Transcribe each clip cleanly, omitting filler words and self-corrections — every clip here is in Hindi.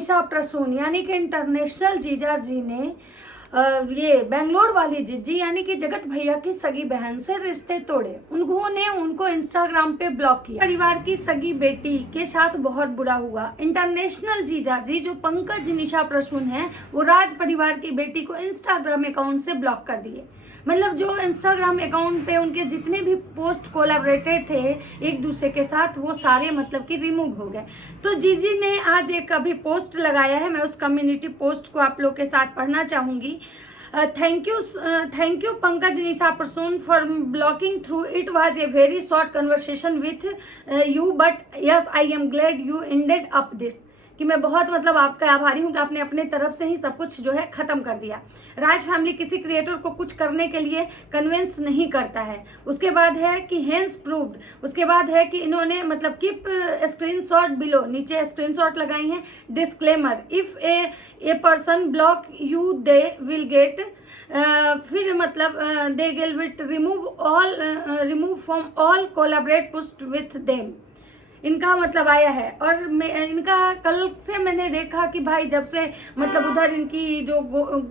निशा प्रसून यानी कि इंटरनेशनल जीजा जी ने ये बेंगलोर वाली जीजी यानी कि जगत भैया की सगी बहन से रिश्ते तोड़े। उन्होंने उनको इंस्टाग्राम पे ब्लॉक किया। परिवार की सगी बेटी के साथ बहुत बुरा हुआ। इंटरनेशनल जीजा जी जो पंकज निशा प्रसून है वो राज परिवार की बेटी को इंस्टाग्राम अकाउंट से ब्लॉक कर दिए। मतलब जो इंस्टाग्राम अकाउंट पे उनके जितने भी पोस्ट कोलैबोरेटेड थे एक दूसरे के साथ वो सारे मतलब कि रिमूव हो गए। तो जीजी ने आज एक अभी पोस्ट लगाया है, मैं उस कम्युनिटी पोस्ट को आप लोग के साथ पढ़ना चाहूंगी। Thank you Pankaj Nisha Prasoon for blocking through it was a very short conversation with you but yes I am glad you ended up this, कि मैं बहुत मतलब आपका आभारी हूँ कि आपने अपने तरफ से ही सब कुछ जो है खत्म कर दिया। राज फैमिली किसी क्रिएटर को कुछ करने के लिए कन्विंस नहीं करता है। उसके बाद है कि हेंस प्रूव्ड, उसके बाद है कि इन्होंने मतलब कीप स्क्रीनशॉट बिलो, नीचे स्क्रीनशॉट लगाई हैं। Disclaimer, if a person block you they will get फिर मतलब they will remove from all collaborate post with them, इनका मतलब आया है। और इनका कल से मैंने देखा कि भाई जब से मतलब उधर इनकी जो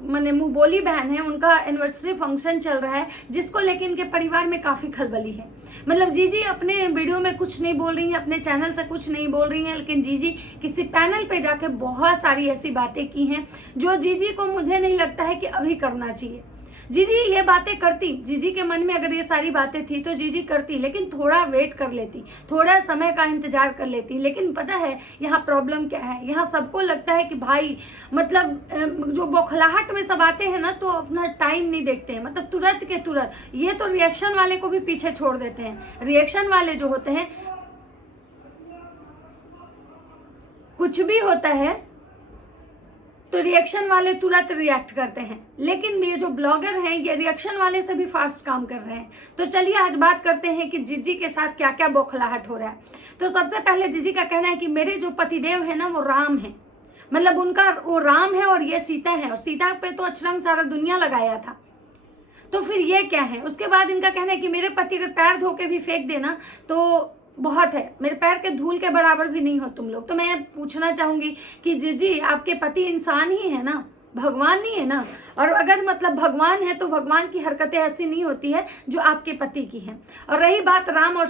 मैंने मुंह बोली बहन है उनका एनिवर्सरी फंक्शन चल रहा है, जिसको लेके इनके परिवार में काफी खलबली है। मतलब जीजी अपने वीडियो में कुछ नहीं बोल रही है, अपने चैनल से कुछ नहीं बोल रही है, लेकिन जीजी किसी पैनल पे जाके बहुत सारी ऐसी बातें की हैं जो जीजी को मुझे नहीं लगता है कि अभी करना चाहिए। जीजी ये बातें करती, जीजी के मन में अगर ये सारी बातें थी तो जीजी करती, लेकिन थोड़ा वेट कर लेती, थोड़ा समय का इंतजार कर लेती। लेकिन पता है यहाँ प्रॉब्लम क्या है, यहाँ सबको लगता है कि भाई मतलब जो बौखलाहट में सब आते हैं ना तो अपना टाइम नहीं देखते हैं, मतलब तुरंत के तुरंत। ये तो रिएक्शन वाले को भी पीछे छोड़ देते हैं। रिएक्शन वाले जो होते हैं, कुछ भी होता है तो रिएक्शन वाले तुरंत रिएक्ट करते हैं, लेकिन ये जो ब्लॉगर हैं ये रिएक्शन वाले से भी फास्ट काम कर रहे हैं। तो चलिए आज बात करते हैं कि जीजी के साथ क्या क्या बौखलाहट हो रहा है। तो सबसे पहले जीजी का कहना है कि मेरे जो पतिदेव है ना वो राम है, मतलब उनका वो राम है और ये सीता है, और सीता पे तो अचरंग सारा दुनिया लगाया था, तो फिर ये क्या है। उसके बाद इनका कहना है कि मेरे पति अगर पैर धो के भी फेंक देना तो बहुत है, मेरे पैर के धूल के बराबर भी नहीं हो तुम लोग। तो मैं पूछना चाहूंगी कि जीजी आपके पति इंसान ही है ना, भगवान नहीं है ना। और अगर मतलब भगवान है तो भगवान की हरकतें ऐसी नहीं होती है जो आपके पति की हैं। और रही बात राम और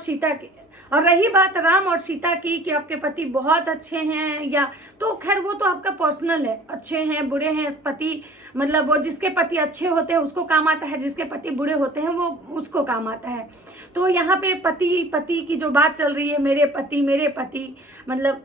सीता की कि आपके पति बहुत अच्छे हैं, या तो खैर वो तो आपका पर्सनल है, अच्छे हैं बुरे हैं। पति मतलब वो जिसके पति अच्छे होते हैं उसको काम आता है, जिसके पति बुरे होते हैं वो उसको काम आता है। तो यहाँ पे पति की जो बात चल रही है, मेरे पति मतलब।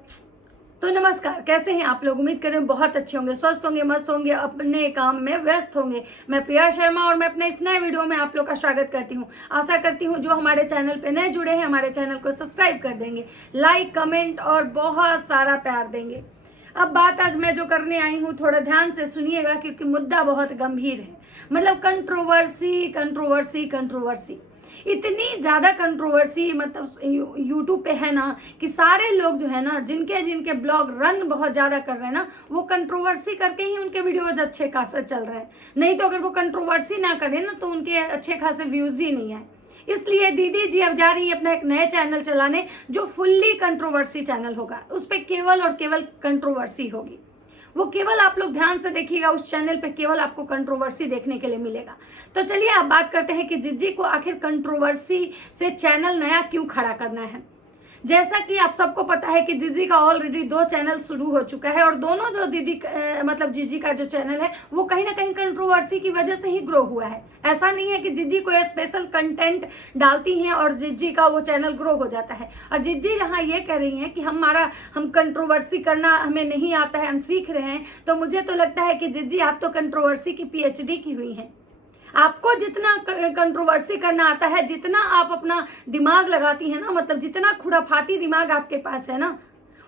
तो नमस्कार, कैसे हैं आप लोग? उम्मीद करें बहुत अच्छे होंगे, स्वस्थ होंगे, मस्त होंगे, अपने काम में व्यस्त होंगे। मैं प्रिया शर्मा और मैं अपने इस नए वीडियो में आप लोग का स्वागत करती हूं। आशा करती हूं जो हमारे चैनल पे नए जुड़े हैं हमारे चैनल को सब्सक्राइब कर देंगे, लाइक कमेंट और बहुत सारा प्यार देंगे। अब बात आज मैं जो करने आई हूँ थोड़ा ध्यान से सुनिएगा, क्योंकि मुद्दा बहुत गंभीर है। मतलब कंट्रोवर्सी इतनी ज्यादा कंट्रोवर्सी मतलब यूट्यूब पे है ना कि सारे लोग जो है ना जिनके ब्लॉग रन बहुत ज्यादा कर रहे हैं ना वो कंट्रोवर्सी करके ही उनके वीडियोज अच्छे खासे चल रहे हैं। नहीं तो अगर वो कंट्रोवर्सी ना करे ना तो उनके अच्छे खासे व्यूज ही नहीं आए। इसलिए दीदी जी अब जा रही है अपना एक नया चैनल चलाने जो फुल्ली कंट्रोवर्सी चैनल होगा। उस पर केवल और केवल कंट्रोवर्सी होगी। वो केवल आप लोग ध्यान से देखिएगा, उस चैनल पे केवल आपको कंट्रोवर्सी देखने के लिए मिलेगा। तो चलिए आप बात करते हैं कि जीजी को आखिर कंट्रोवर्सी से चैनल नया क्यों खड़ा करना है। जैसा कि आप सबको पता है कि जीजी का ऑलरेडी 2 चैनल शुरू हो चुका है, और दोनों जो मतलब जीजी का जो चैनल है वो कहीं ना कहीं कंट्रोवर्सी की वजह से ही ग्रो हुआ है। ऐसा नहीं है कि जीजी कोई स्पेशल कंटेंट डालती हैं और जीजी का वो चैनल ग्रो हो जाता है। और जीजी यहाँ ये कह रही हैं कि हम कंट्रोवर्सी करना हमें नहीं आता है, हम सीख रहे हैं। तो मुझे तो लगता है कि जीजी आप तो कंट्रोवर्सी की PhD की हुई हैं। आपको जितना कंट्रोवर्सी करना आता है, जितना आप अपना दिमाग लगाती है ना, मतलब जितना खुराफाती दिमाग आपके पास है ना,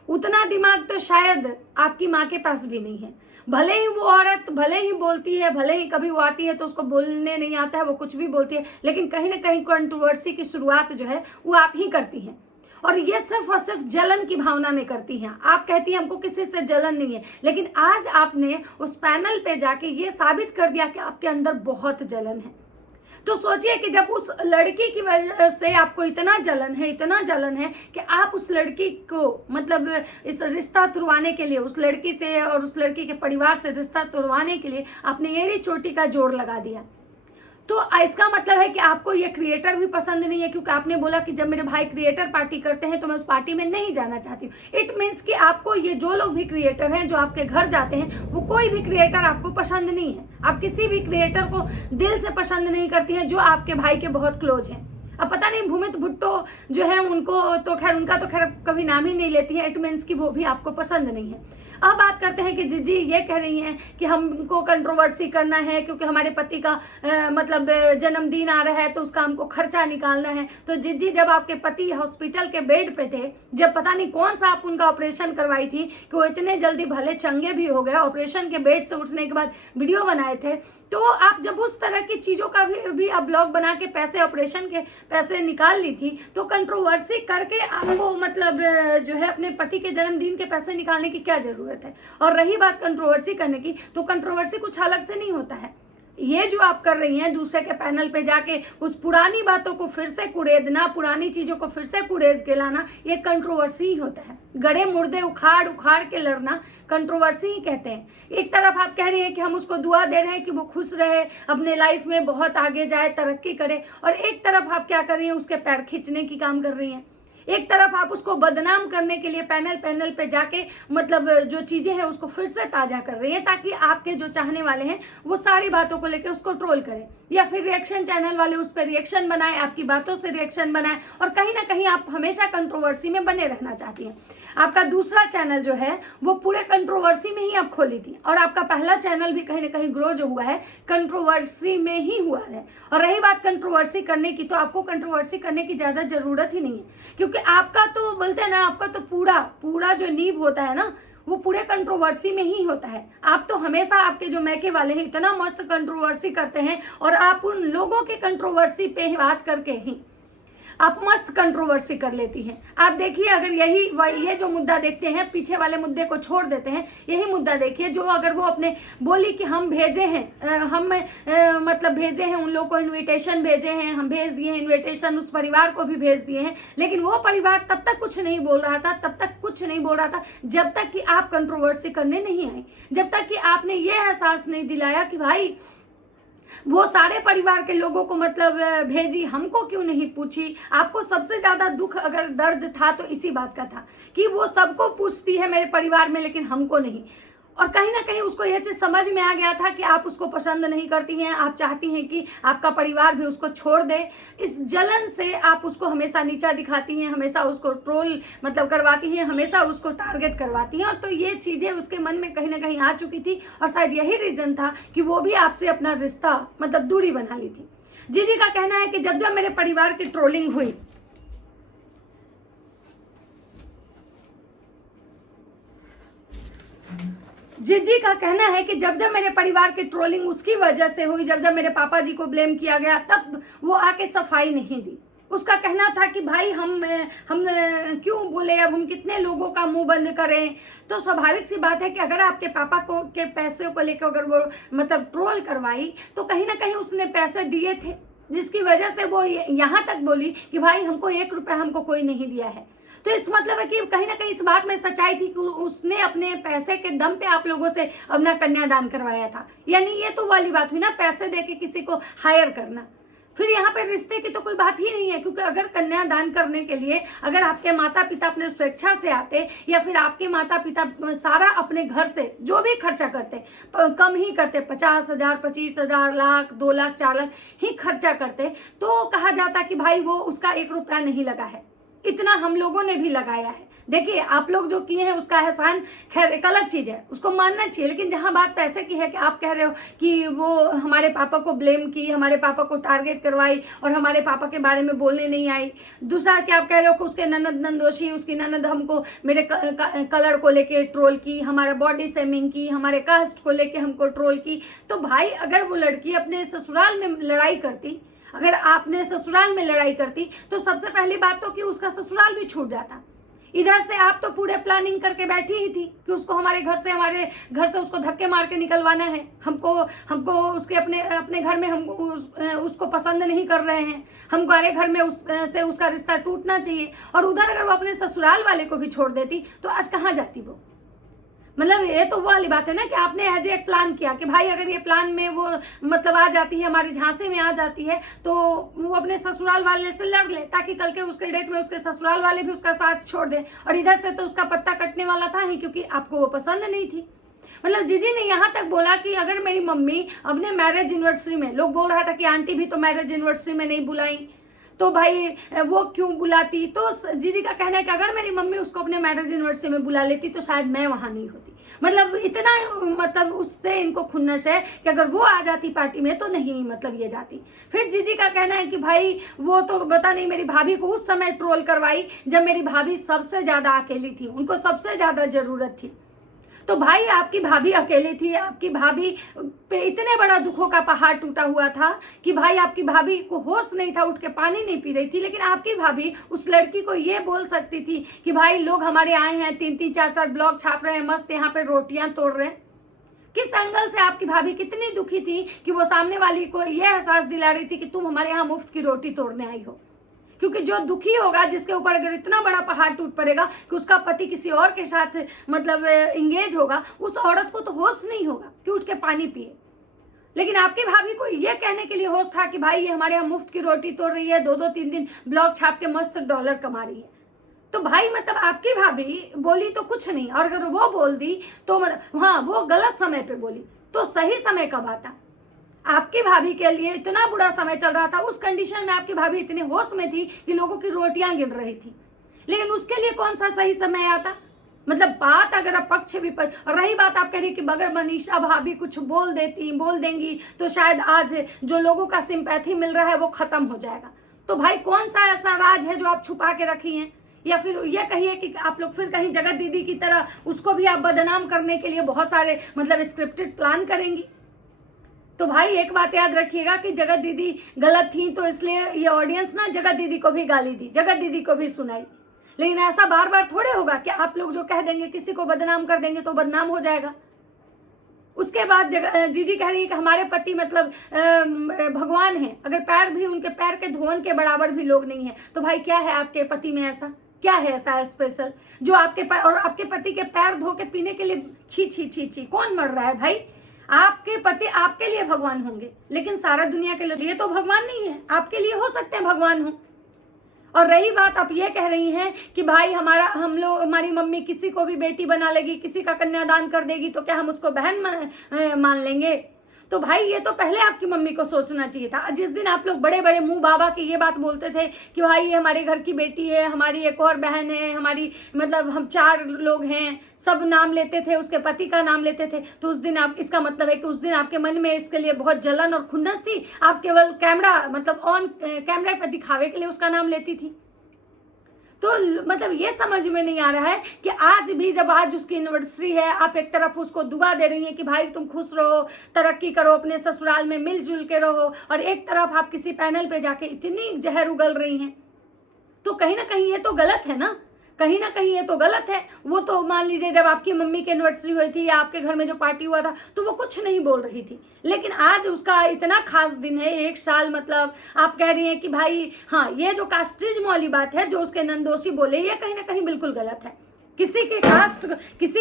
उतना दिमाग तो शायद आपकी माँ के पास भी नहीं है। भले ही वो औरत भले ही बोलती है, भले ही कभी वो आती है तो उसको बोलने नहीं आता है, वो कुछ भी बोलती है, लेकिन कहीं ना कहीं कंट्रोवर्सी की शुरुआत जो है वो आप ही करती हैं। और ये सिर्फ और सिर्फ जलन की भावना में करती हैं। आप कहती हैं हमको किसी से जलन नहीं है, लेकिन आज आपने उस पैनल पे जाके ये साबित कर दिया कि आपके अंदर बहुत जलन है। तो सोचिए कि जब उस लड़की की वजह से आपको इतना जलन है कि आप उस लड़की को मतलब इस रिश्ता तुड़वाने के लिए, उस लड़की से और उस लड़की के परिवार से रिश्ता तुड़वाने के लिए आपने एड़ी चोटी का जोर लगा दिया। तो इसका मतलब है कि आपको ये क्रिएटर भी पसंद नहीं है, क्योंकि आपने बोला कि जब मेरे भाई क्रिएटर पार्टी करते हैं तो मैं उस पार्टी में नहीं जाना चाहती हूँ। इट मीन्स कि आपको ये जो लोग भी क्रिएटर हैं जो आपके घर जाते हैं, वो कोई भी क्रिएटर आपको पसंद नहीं है। आप किसी भी क्रिएटर को दिल से पसंद नहीं करती हैं जो आपके भाई के बहुत क्लोज हैं। अब पता नहीं भूमित भुट्टो जो है उनको तो खैर, उनका तो खैर कभी नाम ही नहीं लेती है। इट मीन्स कि वो भी आपको पसंद नहीं है। अब बात करते हैं कि जीजी ये कह रही हैं कि हमको कंट्रोवर्सी करना है क्योंकि हमारे पति का मतलब जन्मदिन आ रहा है तो उसका हमको खर्चा निकालना है। तो जीजी, जब आपके पति हॉस्पिटल के बेड पे थे, जब पता नहीं कौन सा आप उनका ऑपरेशन करवाई थी कि वो इतने जल्दी भले चंगे भी हो गए, ऑपरेशन के बेड से उठने के बाद वीडियो बनाए थे, तो आप जब उस तरह की चीज़ों का भी आप ब्लॉग बना के पैसे, ऑपरेशन के पैसे निकाल ली थी, तो कंट्रोवर्सी करके आपको मतलब जो है अपने पति के जन्मदिन के पैसे निकालने की क्या जरूरत है। और रही बात कंट्रोवर्सी करने की, तो कंट्रोवर्सी कुछ अलग से नहीं होता है। ये जो आप कर रही हैं दूसरे के पैनल पे जाके उस पुरानी बातों को फिर से कुड़ेदना, पुरानी चीज़ों को फिर से कुड़ेद के लाना, ये कंट्रोवर्सी ही होता है। गड़े मुर्दे उखाड़ उखाड़ के लड़ना कंट्रोवर्सी ही कहते हैं। एक तरफ आप कह रही हैं कि हम उसको दुआ दे रहे हैं कि वो खुश रहे, अपने लाइफ में बहुत आगे जाए, तरक्की करे, और एक तरफ आप क्या कर रही हैं, उसके पैर खींचने की काम कर रही हैं। एक तरफ आप उसको बदनाम करने के लिए पैनल पे जाके मतलब जो चीजें हैं उसको फिर से ताजा कर रही है, ताकि आपके जो चाहने वाले हैं वो सारी बातों को लेके उसको ट्रोल करें, या फिर रिएक्शन चैनल वाले उस पर रिएक्शन बनाए, आपकी बातों से रिएक्शन बनाए, और कहीं ना कहीं आप हमेशा कंट्रोवर्सी में बने रहना चाहती हैं। आपका दूसरा चैनल जो है वो पूरे कंट्रोवर्सी में ही आप खोली थी, और आपका पहला चैनल भी कहीं ना कहीं ग्रो जो हुआ है कंट्रोवर्सी में ही हुआ है। और रही बात कंट्रोवर्सी करने की, तो आपको कंट्रोवर्सी करने की ज्यादा जरूरत ही नहीं है, क्योंकि आपका तो बोलते हैं ना, आपका तो पूरा जो नींव होता है ना, वो पूरे कंट्रोवर्सी में ही होता है। आप तो हमेशा, आपके जो मैके वाले हैं इतना मस्त कंट्रोवर्सी करते हैं, और आप उन लोगों के कंट्रोवर्सी पे ही बात करके ही आप मस्त कंट्रोवर्सी कर लेती हैं। आप देखिए, अगर ये जो मुद्दा देखते हैं, पीछे वाले मुद्दे को छोड़ देते हैं, यही मुद्दा देखिए जो अगर वो अपने बोली कि हम भेजे हैं, मतलब भेजे हैं उन लोगों को, इन्विटेशन भेजे हैं, हम भेज दिए हैं इन्विटेशन, उस परिवार को भी भेज दिए हैं, लेकिन वो परिवार तब तक कुछ नहीं बोल रहा था, जब तक कि आप कंट्रोवर्सी करने नहीं आए, जब तक कि आपने ये एहसास नहीं दिलाया कि भाई वो सारे परिवार के लोगों को मतलब भेजी, हमको क्यों नहीं पूछी। आपको सबसे ज्यादा दुख अगर दर्द था तो इसी बात का था कि वो सबको पूछती है मेरे परिवार में, लेकिन हमको नहीं। और कहीं ना कहीं उसको यह चीज समझ में आ गया था कि आप उसको पसंद नहीं करती हैं, आप चाहती हैं कि आपका परिवार भी उसको छोड़ दे। इस जलन से आप उसको हमेशा नीचा दिखाती हैं, हमेशा उसको ट्रोल मतलब करवाती हैं, हमेशा उसको टारगेट करवाती हैं। और तो ये चीजें उसके मन में कहीं ना कहीं आ चुकी थी, और शायद यही रीजन था कि वो भी आपसे अपना रिश्ता मतलब दूरी बना ली थी। जीजी का कहना है कि जब जब मेरे परिवार की ट्रोलिंग हुई, जीजी का कहना है कि जब जब मेरे परिवार की ट्रोलिंग उसकी वजह से हुई, जब जब मेरे पापा जी को ब्लेम किया गया, तब वो आके सफाई नहीं दी। उसका कहना था कि भाई हम क्यों बोले, अब हम कितने लोगों का मुंह बंद करें। तो स्वाभाविक सी बात है कि अगर आपके पापा को के पैसे को लेकर अगर वो मतलब ट्रोल करवाई, तो कहीं ना कहीं उसने पैसे दिए थे, जिसकी वजह से वो यहाँ तक बोली कि भाई हमको 1 रुपया हमको कोई नहीं दिया है। तो इस मतलब है कि कहीं ना कहीं इस बात में सच्चाई थी कि उसने अपने पैसे के दम पे आप लोगों से अपना कन्यादान करवाया था। यानी ये तो वाली बात हुई ना, पैसे देके किसी को हायर करना। फिर यहाँ पे रिश्ते की तो कोई बात ही नहीं है, क्योंकि अगर कन्यादान करने के लिए अगर आपके माता पिता अपने स्वेच्छा से आते, या फिर आपके माता पिता सारा अपने घर से जो भी खर्चा करते, कम ही करते, 50,000, 25,000, लाख, 2 लाख, 4 लाख ही खर्चा करते, तो कहा जाता कि भाई वो उसका 1 रुपया नहीं लगा है, इतना हम लोगों ने भी लगाया है। देखिए, आप लोग जो किए हैं उसका एहसान खैर एक अलग चीज है, उसको मानना चाहिए, लेकिन जहां बात पैसे की है कि आप कह रहे हो कि वो हमारे पापा को ब्लेम की, हमारे पापा को टारगेट करवाई और हमारे पापा के बारे में बोलने नहीं आई। दूसरा कि आप कह रहे हो कि उसके ननद नंदोशी, उसकी ननद हमको मेरे कलर को लेके ट्रोल की, हमारा बॉडी शेमिंग की, हमारे कास्ट को लेके हमको ट्रोल की। तो भाई, अगर वो लड़की अपने ससुराल में लड़ाई करती, अगर आपने ससुराल में लड़ाई करती, तो सबसे पहली बात तो कि उसका ससुराल भी छूट जाता। इधर से आप तो पूरे प्लानिंग करके बैठी ही थी कि उसको हमारे घर से उसको धक्के मार के निकलवाना है। हमको उसके अपने घर में हम उसको पसंद नहीं कर रहे हैं, हमारे घर में उससे उसका रिश्ता टूटना चाहिए। और उधर अगर वो अपने ससुराल वाले को भी छोड़ देती तो आज कहाँ जाती वो। मतलब ये तो वो वाली बात है ना कि आपने एज एक प्लान किया कि भाई अगर ये प्लान में वो मतलब आ जाती है, हमारी झांसे में आ जाती है, तो वो अपने ससुराल वाले से लड़ ले ताकि कल के उसके डेट में उसके ससुराल वाले भी उसका साथ छोड़ दें। और इधर से तो उसका पत्ता कटने वाला था ही, क्योंकि आपको वो पसंद नहीं थी। मतलब जीजी ने यहाँ तक बोला कि अगर मेरी मम्मी अपने मैरिज एनिवर्सरी में, लोग बोल रहा था कि आंटी भी तो मैरिज एनिवर्सरी में नहीं बुलाई तो भाई वो क्यों बुलाती, तो जीजी का कहना है कि अगर मेरी मम्मी उसको अपने मैरिज एनिवर्सरी में बुला लेती तो शायद मैं वहां नहीं होती। मतलब इतना मतलब उससे इनको खुन्नस है कि अगर वो आ जाती पार्टी में तो नहीं मतलब ये जाती। फिर जीजी का कहना है कि भाई वो तो पता नहीं मेरी भाभी को उस समय ट्रोल करवाई जब मेरी भाभी सबसे ज्यादा अकेली थी, उनको सबसे ज्यादा जरूरत थी। तो भाई आपकी भाभी अकेली थी, आपकी भाभी पे इतने बड़ा दुखों का पहाड़ टूटा हुआ था कि भाई आपकी भाभी को होश नहीं था, उठ के पानी नहीं पी रही थी, लेकिन आपकी भाभी उस लड़की को ये बोल सकती थी कि भाई लोग हमारे आए हैं, 3-3 4-4 ब्लॉग छाप रहे हैं, मस्त यहाँ पे रोटियां तोड़ रहे हैं। किस एंगल से आपकी भाभी कितनी दुखी थी कि वो सामने वाली को यह एहसास दिला रही थी कि तुम हमारे यहाँ मुफ्त की रोटी तोड़ने आई हो। क्योंकि जो दुखी होगा, जिसके ऊपर अगर इतना बड़ा पहाड़ टूट पड़ेगा कि उसका पति किसी और के साथ मतलब इंगेज होगा, उस औरत को तो होश नहीं होगा कि उठ के पानी पिए। लेकिन आपकी भाभी को ये कहने के लिए होश था कि भाई ये हमारे यहाँ मुफ्त की रोटी तोड़ रही है, 2-2 3-3 ब्लॉग छाप के मस्त डॉलर कमा रही है। तो भाई मतलब आपकी भाभी बोली तो कुछ नहीं, और अगर वो बोल दी तो हाँ वो गलत समय पे बोली, तो सही समय कब आता। आपकी भाभी के लिए इतना बुरा समय चल रहा था, उस कंडीशन में आपकी भाभी इतने होश में थी कि लोगों की रोटियां गिन रही थी, लेकिन उसके लिए कौन सा सही समय आता। मतलब बात अगर आप पक्ष भी रही बात आप कह रही कि अगर मनीषा भाभी कुछ बोल देंगी तो शायद आज जो लोगों का सिंपैथी मिल रहा है वो खत्म हो जाएगा। तो भाई कौन सा ऐसा राज है जो आप छुपा के रखी हैं, या फिर ये कहिए कि आप लोग फिर कहीं जगत दीदी की तरह उसको भी आप बदनाम करने के लिए बहुत सारे मतलब स्क्रिप्टेड प्लान करेंगी। तो भाई एक बात याद रखिएगा कि जगत दीदी गलत थी तो इसलिए ये ऑडियंस ना जगत दीदी को भी गाली दी, जगत दीदी को भी सुनाई। लेकिन ऐसा बार बार थोड़े होगा कि आप लोग जो कह देंगे किसी को बदनाम कर देंगे तो बदनाम हो जाएगा। उसके बाद जीजी कह रही है कि हमारे पति मतलब भगवान है, अगर पैर भी उनके पैर के धोन के बराबर भी लोग नहीं है, तो भाई क्या है आपके पति में ऐसा, क्या है ऐसा स्पेशल जो आपके और आपके पति के पैर धो के पीने के लिए छी छी छी छी कौन मर रहा है भाई। आपके पति आपके लिए भगवान होंगे, लेकिन सारा दुनिया के लिए तो भगवान नहीं है, आपके लिए हो सकते हैं भगवान हो। और रही बात आप ये कह रही हैं कि भाई हमारी मम्मी किसी को भी बेटी बना लेगी, किसी का कन्यादान कर देगी तो क्या हम उसको बहन मान लेंगे। तो भाई ये तो पहले आपकी मम्मी को सोचना चाहिए था। जिस दिन आप लोग बड़े बड़े मुंह बाबा की ये बात बोलते थे कि भाई ये हमारे घर की बेटी है, हमारी एक और बहन है, हमारी मतलब हम 4 लोग हैं, सब नाम लेते थे, उसके पति का नाम लेते थे, तो उस दिन आप इसका मतलब है कि उस दिन आपके मन में इसके लिए बहुत जलन और खुन्नस थी। आप केवल कैमरा मतलब ऑन कैमरा पे दिखावे के लिए उसका नाम लेती थी। तो मतलब ये समझ में नहीं आ रहा है कि आज भी जब आज उसकी एनिवर्सरी है, आप एक तरफ उसको दुआ दे रही हैं कि भाई तुम खुश रहो, तरक्की करो, अपने ससुराल में मिलजुल के रहो, और एक तरफ आप किसी पैनल पे जाके इतनी जहर उगल रही हैं। तो कहीं ना कहीं ये तो गलत है ना, कहीं ना कहीं ये तो गलत है। वो तो मान लीजिए जब आपकी मम्मी की एनिवर्सरी हुई थी या आपके घर में जो पार्टी हुआ था तो वो कुछ नहीं बोल रही थी, लेकिन आज उसका इतना खास दिन है, 1 साल मतलब आप कह रही हैं कि भाई हाँ ये जो कास्टिज्म वाली बात है जो उसके नंदोसी बोले, ये कहीं ना कहीं बिल्कुल गलत है। किसी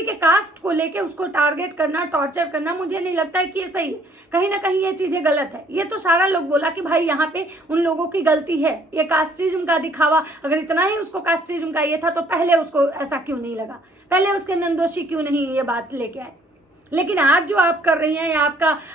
के कास्ट को लेके उसको टारगेट करना, टॉर्चर करना, मुझे नहीं लगता है कि ये सही है। कहीं ना कहीं ये चीजें गलत है। ये तो सारा लोग बोला कि भाई यहाँ पे उन लोगों की गलती है, ये कास्टिज्म का दिखावा, अगर इतना ही उसको कास्टिज्म का ये था तो पहले उसको ऐसा क्यों नहीं लगा, पहले उसके नंदोशी क्यों नहीं ये बात लेके आए। लेकिन आज जो आप कर रही हैं, या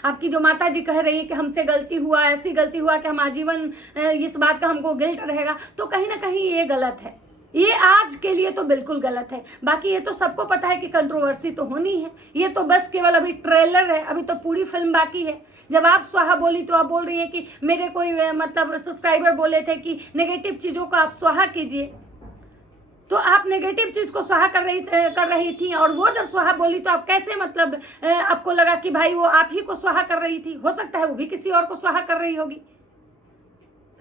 आपकी जो माता जी कह रही है कि हमसे गलती हुआ, ऐसी गलती हुआ कि हम आजीवन इस बात का हमको गिल्ट रहेगा, तो कहीं ना कहीं ये गलत है। ये आज के लिए तो बिल्कुल गलत है। बाकी ये तो सबको पता है कि कंट्रोवर्सी तो होनी है, ये तो बस केवल अभी ट्रेलर है, अभी तो पूरी फिल्म बाकी है। जब आप स्वाहा बोली तो आप बोल रही हैं कि मेरे कोई मतलब सब्सक्राइबर बोले थे कि नेगेटिव चीजों को आप स्वाहा कीजिए, तो आप नेगेटिव चीज को स्वाहा कर रही थी, और वो जब स्वाहा बोली तो आप कैसे मतलब आपको लगा कि भाई वो आप ही को स्वाहा कर रही थी, हो सकता है वो भी किसी और को स्वाहा कर रही होगी।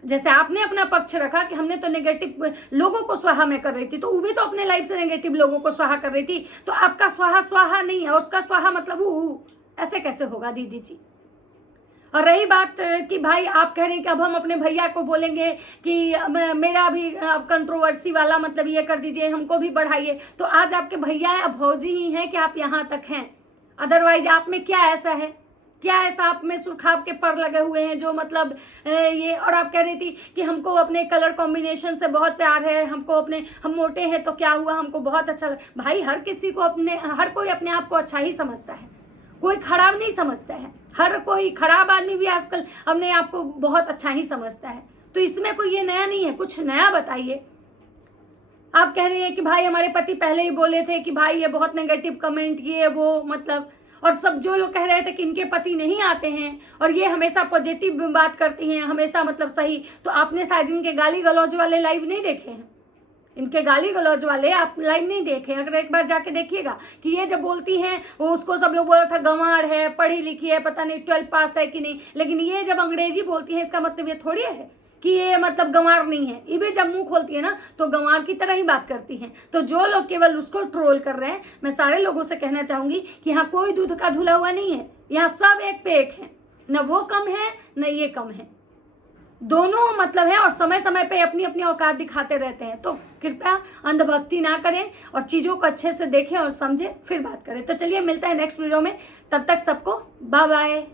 जैसे आपने अपना पक्ष रखा कि हमने तो नेगेटिव लोगों को स्वाहा में कर रही थी, तो वो भी तो अपने लाइफ से नेगेटिव लोगों को स्वाहा कर रही थी, तो आपका स्वाहा स्वाहा नहीं है, उसका स्वाहा मतलब ऐसे कैसे होगा दीदी जी। और रही बात कि भाई आप कह रहे हैं कि अब हम अपने भैया को बोलेंगे कि मेरा भी कंट्रोवर्सी वाला मतलब ये कर दीजिए, हमको भी बढ़ाइए, तो आज आपके भैया अब भौजी ही हैं कि आप यहाँ तक हैं, अदरवाइज आप में क्या ऐसा है, क्या ऐसा आप में सुर्खाब के पर लगे हुए हैं जो मतलब ये। और आप कह रही थी कि हमको अपने कलर कॉम्बिनेशन से बहुत प्यार है, हम मोटे हैं तो क्या हुआ, हमको बहुत अच्छा लगा। भाई हर कोई अपने आप को अच्छा ही समझता है, कोई खराब नहीं समझता है, हर कोई खराब आदमी भी आजकल अपने आप को बहुत अच्छा ही समझता है, तो इसमें कोई ये नया नहीं है, कुछ नया बताइए। आप कह रही हैं कि भाई हमारे पति पहले ही बोले थे कि भाई ये बहुत नेगेटिव कमेंट ये वो मतलब, और सब जो लोग कह रहे थे कि इनके पति नहीं आते हैं और ये हमेशा पॉजिटिव बात करती हैं, हमेशा मतलब सही, तो आपने शायद इनके गाली गलौज वाले लाइव नहीं देखे हैं, इनके गाली गलौज वाले आप लाइव नहीं देखे। अगर एक बार जाके देखिएगा कि ये जब बोलती हैं वो उसको सब लोग बोला था गंवार है, पढ़ी लिखी है, पता नहीं 12 पास है कि नहीं, लेकिन ये जब अंग्रेजी बोलती है इसका मतलब ये थोड़ी है कि ये मतलब गंवार नहीं है। ये भी जब मुंह खोलती है ना तो गंवार की तरह ही बात करती हैं। तो जो लोग केवल उसको ट्रोल कर रहे हैं, मैं सारे लोगों से कहना चाहूंगी कि यहाँ कोई दूध का धुला हुआ नहीं है, यहाँ सब एक पे एक है, न वो कम है न ये कम है, दोनों मतलब है, और समय समय पे अपनी अपनी औकात दिखाते रहते हैं। तो कृपया अंधभक्ति ना करें और चीज़ों को अच्छे से देखें और समझें, फिर बात करें। तो चलिए मिलता है नेक्स्ट वीडियो में, तब तक सबको बाय बाय।